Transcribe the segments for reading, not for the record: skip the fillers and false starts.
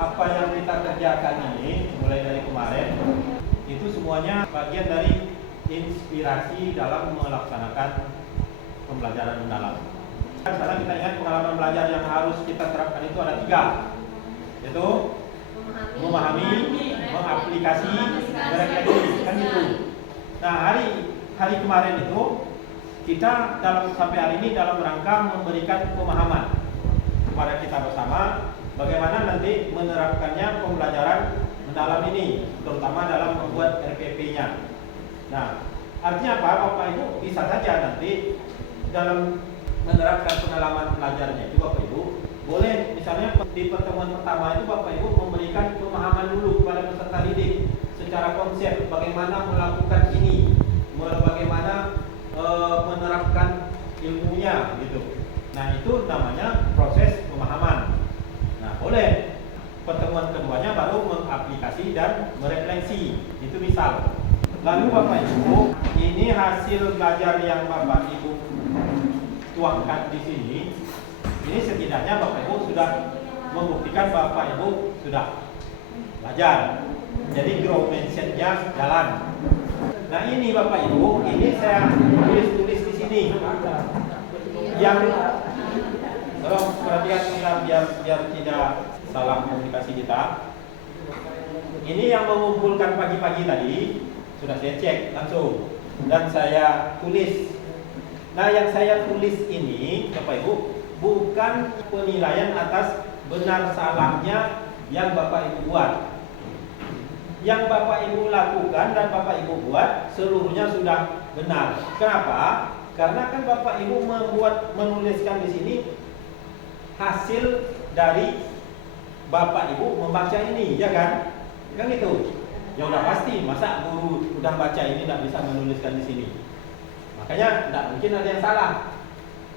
apa yang kita kerjakan ini mulai dari kemarin itu semuanya bagian dari inspirasi dalam melaksanakan pembelajaran mendalam. Sekarang kita ingat pengalaman belajar yang harus kita terapkan itu ada 3, yaitu memahami, mengaplikasi, merefleksi, kan gitu. Nah, hari kemarin itu kita sampai hari ini dalam rangka memberikan pemahaman kepada kita bersama bagaimana nanti menerapkannya pembelajaran mendalam ini, terutama dalam membuat RPP-nya. Nah, artinya apa? Bapak Ibu bisa saja nanti dalam menerapkan pengalaman belajarnya itu Bapak Ibu boleh misalnya di pertemuan pertama itu Bapak Ibu memberikan pemahaman dulu kepada peserta didik secara konsep bagaimana melakukan ini, bagaimana menerapkan ilmunya gitu. Nah, itu namanya proses pemahaman. Nah, boleh pertemuan keduanya baru mengaplikasi dan merefleksi. Itu misal. Lalu Bapak Ibu, ini hasil belajar yang Bapak Ibu tuangkan di sini. Ini setidaknya Bapak Ibu sudah membuktikan Bapak Ibu sudah belajar. Jadi grow mindset-nya jalan. Nah, ini Bapak Ibu, ini saya tulis di sini. Yang tolong perhatikan kita biar tidak salah komunikasi kita. Ini yang mengumpulkan pagi-pagi tadi sudah saya cek langsung dan saya tulis. Nah, yang saya tulis ini Bapak Ibu bukan penilaian atas benar salahnya yang Bapak Ibu buat. Yang Bapak Ibu lakukan dan Bapak Ibu buat seluruhnya sudah benar. Kenapa? Karena kan Bapak Ibu menuliskan di sini hasil dari Bapak Ibu membaca ini, ya kan? Kan gitu. Ya udah pasti, masa guru udah baca ini tidak bisa menuliskan di sini. Makanya tidak mungkin ada yang salah.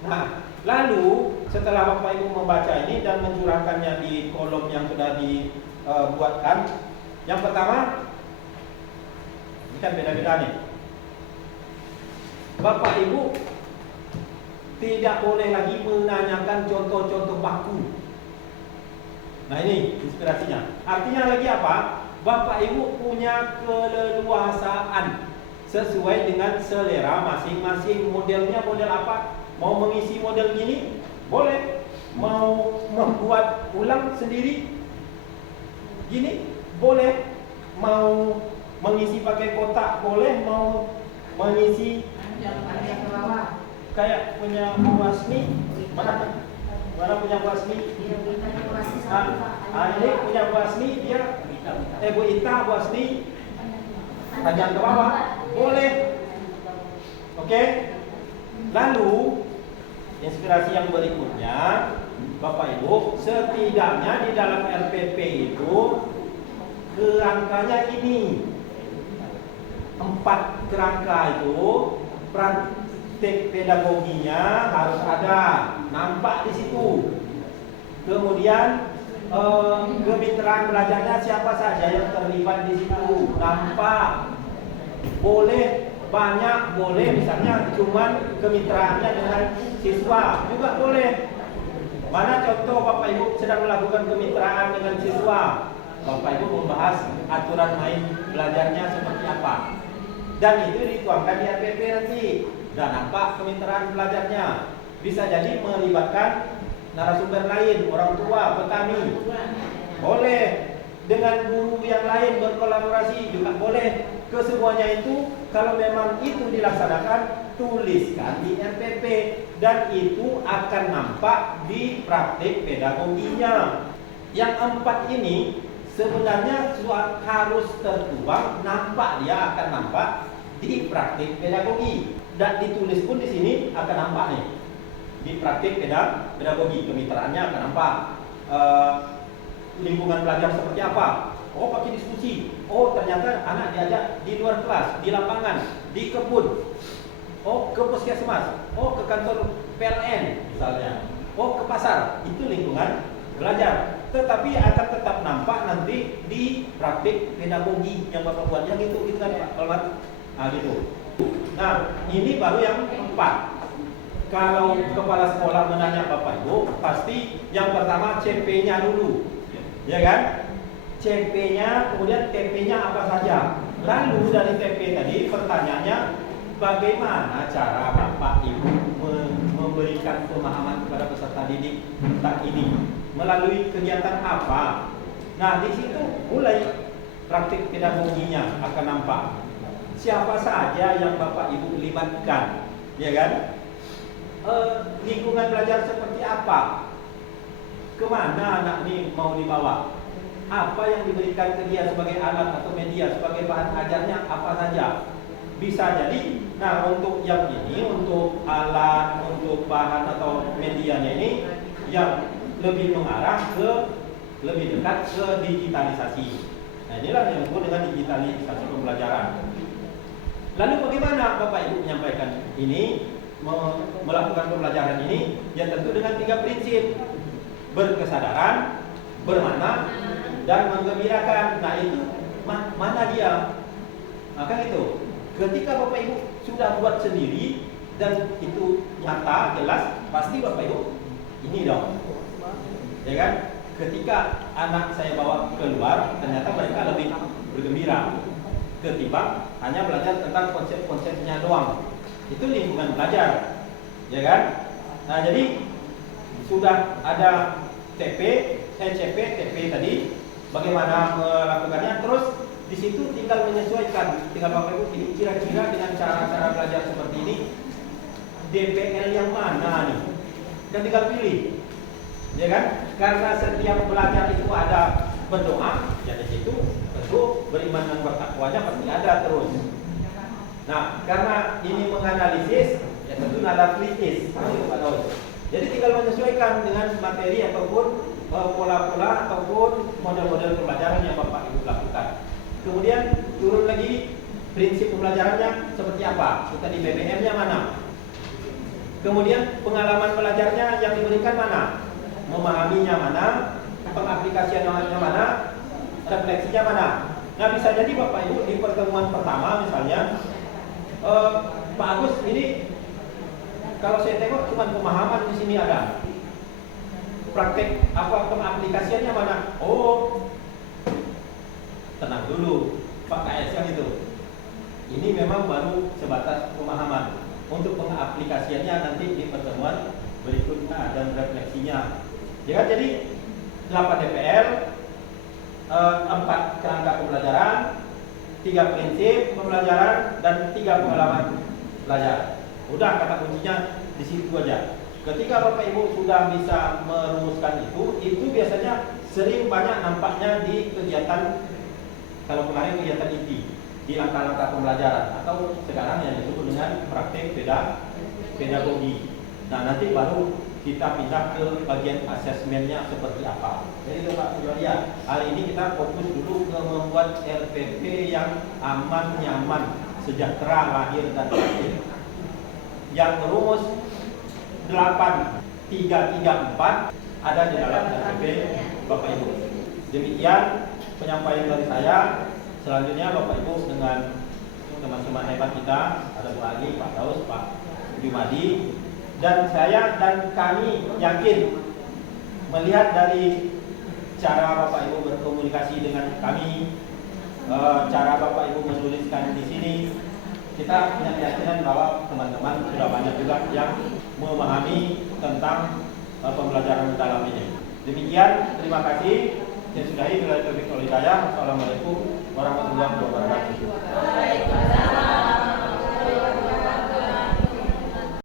Nah, lalu setelah Bapak Ibu membaca ini dan mencurahkannya di kolom yang sudah dibuatkan, yang pertama, ini kan beda-beda nih. Bapak Ibu tidak boleh lagi menanyakan contoh-contoh baku. Nah, ini inspirasinya. Artinya lagi apa? Bapak Ibu punya keleluasaan sesuai dengan selera masing-masing. Modelnya model apa? Mau mengisi model gini? Boleh. Mau membuat ulang sendiri? Gini? Boleh. Mau mengisi pakai kotak? Boleh. Mau mengisi kayak punya Bu Asmi? Mana punya Bu Asmi? Ini punya Bu Asmi, dia Bu Ita, Bu Asmi panjang ke bawah, boleh. Oke. Lalu inspirasi yang berikutnya, Bapak Ibu, setidaknya di dalam RPP itu kerangkanya ini 4 kerangka itu praktik pedagoginya harus ada, nampak di situ. Kemudian kemitraan belajarnya siapa saja yang terlibat di situ, nampak. Boleh banyak, boleh misalnya cuman kemitraannya dengan siswa juga boleh. Mana contoh Bapak Ibu sedang melakukan kemitraan dengan siswa? Bapak Ibu membahas aturan main belajarnya seperti apa. Dan itu dituangkan di RPP nanti. Dan nampak kemitraan belajarnya. Bisa jadi melibatkan narasumber lain, orang tua, petani. Boleh. Dengan guru yang lain berkolaborasi juga boleh. Kesemuanya itu kalau memang itu dilaksanakan, tuliskan di RPP. Dan itu akan nampak di praktik pedagoginya. Yang 4 ini sebenarnya harus tertuang, nampak, dia akan nampak di praktik pedagogi. Dan ditulis pun di sini akan nampak nih. Di praktik pedagogi, kemitraannya akan nampak. Lingkungan belajar seperti apa? Oh, pakai diskusi. Oh, ternyata anak diajak di luar kelas, di lapangan, di kebun. Oh, ke puskesmas. Oh, ke kantor PLN misalnya. Oh, ke pasar. Itu lingkungan belajar. Tetapi akan tetap nampak nanti di praktik pedagogi yang Bapak buat. Yang itu kan Pak Almat. Nah, gitu. Nah, ini baru yang 4. Kalau kepala sekolah menanya Bapak Ibu, pasti yang pertama CP-nya dulu. ya kan? CP-nya, kemudian TP-nya apa saja. Lalu dari TP tadi pertanyaannya, bagaimana cara Bapak Ibu memberikan pemahaman kepada peserta didik tentang ini? Melalui kegiatan apa? Nah, di situ mulai praktik pedagoginya akan nampak. Siapa saja yang Bapak Ibu libatkan, ya kan? Lingkungan belajar seperti apa? Kemana anak ini mau dibawa? Apa yang diberikan ke dia sebagai alat atau media, sebagai bahan ajarnya apa saja? Bisa jadi, nah untuk yang ini, untuk alat, untuk bahan atau medianya ini yang lebih mengarah ke lebih dekat ke digitalisasi. Nah inilah yang disebut dengan digitalisasi pembelajaran. Lalu bagaimana Bapak Ibu menyampaikan ini, melakukan pembelajaran ini? Ya tentu dengan 3 prinsip: berkesadaran, bermakna, dan menggembirakan. Nah itu mana dia? Maka itu ketika Bapak Ibu sudah buat sendiri dan itu nyata, jelas, pasti Bapak Ibu ini dong, ya kan? Ketika anak saya bawa keluar, ternyata mereka lebih bergembira ketimbang hanya belajar tentang konsep-konsepnya doang. Itu lingkungan belajar, ya kan? Nah jadi sudah ada CP, TP tadi, bagaimana melakukannya? Terus di situ tinggal menyesuaikan, tinggal Bapak Ibu ini kira-kira dengan cara-cara belajar seperti ini, DPL yang mana nih? Dan tinggal pilih, ya kan? Karena setiap belajar itu ada berdoa, ya di situ tentu beriman dan bertakwanya pasti ada terus. Nah, karena ini menganalisis, ya tentu nada kritis, jadi tinggal menyesuaikan dengan materi ataupun pola-pola ataupun model-model pembelajaran yang Bapak Ibu lakukan. Kemudian turun lagi prinsip pembelajarannya seperti apa? Kita di BBM-nya mana? Kemudian pengalaman belajarnya yang diberikan mana? Memahaminya mana? Pengaplikasiannya mana? Refleksinya mana? Nah bisa jadi Bapak Ibu di pertemuan pertama misalnya, Pak Agus ini kalau saya tengok cuma pemahaman di sini ada. Praktek apa pengaplikasiannya mana? Oh, tenang dulu, Pak KS kan itu. Ini memang baru sebatas pemahaman. Untuk pengaplikasiannya nanti di pertemuan berikutnya dan refleksinya. Ya kan? Jadi 8 DPL, 4 kerangka pembelajaran, 3 prinsip pembelajaran, dan 3 pengalaman belajar. Udah kata kuncinya di situ aja. Ketika Bapak Ibu sudah bisa merumuskan itu biasanya sering banyak nampaknya di kegiatan, kalau kemarin kegiatan inti, di langkah-langkah pembelajaran, atau sekarang yang disebut dengan praktek pedagogi. Nah nanti baru kita pindah ke bagian asesmennya seperti apa. Jadi Bapak Ibu ya, hari ini kita fokus dulu ke membuat RPP yang aman, nyaman, sejahtera lahir dan batin. Yang rumus 8334 ada di dalam RPP Bapak Ibu. Demikian penyampaian dari saya. Selanjutnya Bapak Ibu dengan teman-teman hebat kita, ada Bu Ali, Pak Daus, Pak Jumadi, dan saya dan kami yakin melihat dari cara Bapak Ibu berkomunikasi dengan kami, cara Bapak Ibu menuliskan di sini, kita punya keyakinan bahwa teman-teman sudah banyak juga yang memahami tentang pembelajaran dalam ini. Demikian, terima kasih. Saya sudahi. Bila taufiq wal hidayah. Assalamualaikum warahmatullahi wabarakatuh.